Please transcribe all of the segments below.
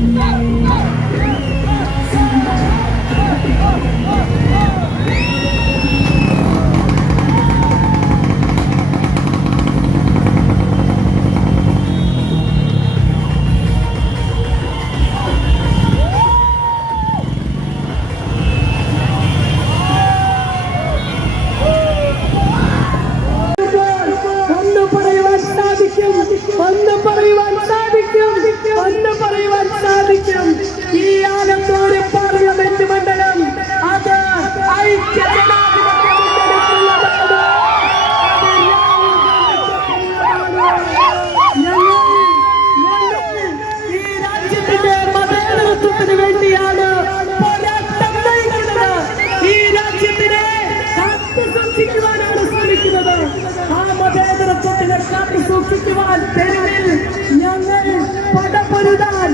Yeah. ഒന്ന് പറയുവാൻ സാധിക്കും. ഒന്ന് പറയുവാൻ സാധിക്കും. ഈ ആലത്തൂര് പാർലമെന്റ് മണ്ഡലം അത് വേണ്ടിയാണ് പോരാട്ടം നയിക്കുന്നത്. ഈ രാജ്യത്തിനെ കാത്തു സൂക്ഷിക്കുവാനാണ് ശ്രമിക്കുന്നത്. പൊരുതാൻ തെരുവിൽ ഞങ്ങൾ പടപൊരുതാൻ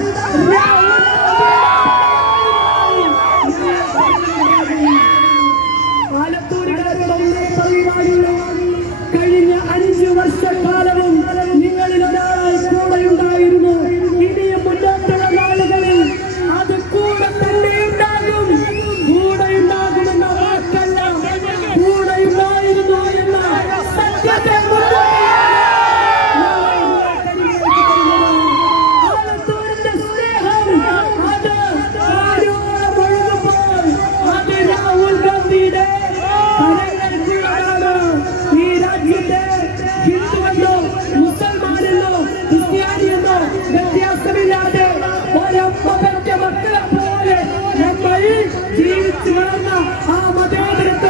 ആലത്തൂരുകാരോട് ഒന്നേ കഴിഞ്ഞ അഞ്ചു വർഷക്കാലം ചേർത്ത് ആ മതേതരത്തെ